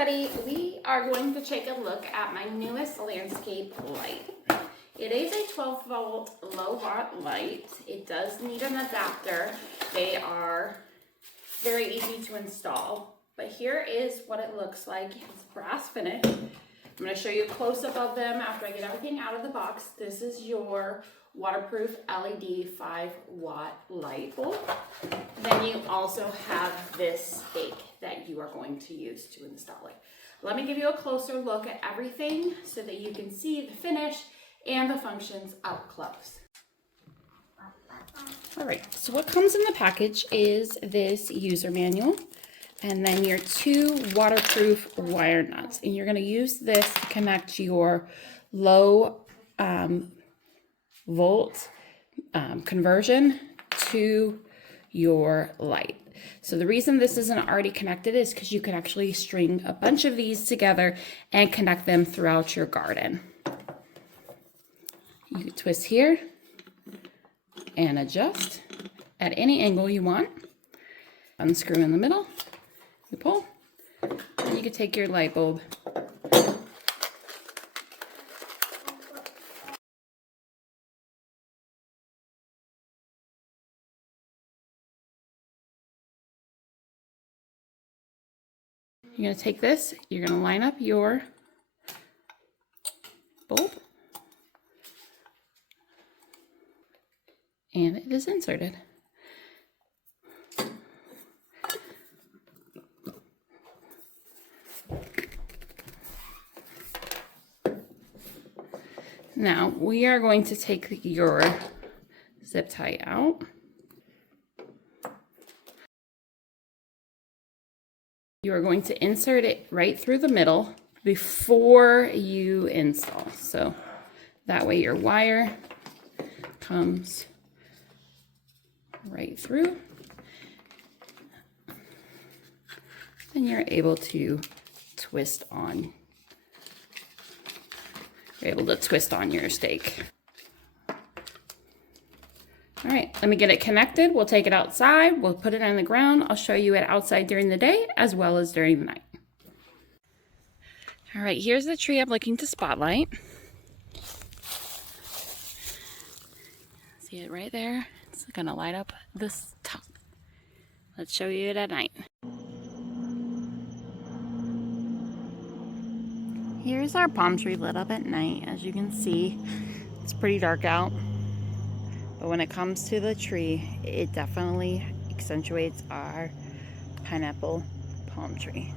everybody, we are going to take a look at my newest landscape light. It is a 12 volt low watt light. It does need an adapter. They are very easy to install, but here is what it looks like. It's brass finish. I'm going to show you a close up of them after I get everything out of the box. This is your waterproof LED 5 watt light bulb. Then you also have this stake that you are going to use to install it. Let me give you a closer look at everything so that you can see the finish and the functions up close. All right, so what comes in the package is this user manual and then your 2 waterproof wire nuts. And you're going to use this to connect your low volt conversion to your light. So the reason this isn't already connected is because you can actually string a bunch of these together and connect them throughout your garden. You can twist here and adjust at any angle you want. Unscrew in the middle, you pull, and you can take your light bulb You're going to take this, you're going to line up your bulb, and it is inserted. Now we are going to take your zip tie out. You are going to insert it right through the middle before you install. So that way your wire comes right through. Then you're able to twist on. You're able to twist on your stake. All right, let me get it connected. We'll take it outside. We'll put it on the ground. I'll show you it outside during the day as well as during the night. All right, here's the tree I'm looking to spotlight. See it right there? It's gonna light up this top. Let's show you it at night. Here's our palm tree lit up at night. As you can see, it's pretty dark out. But when it comes to the tree, it definitely accentuates our pineapple palm tree.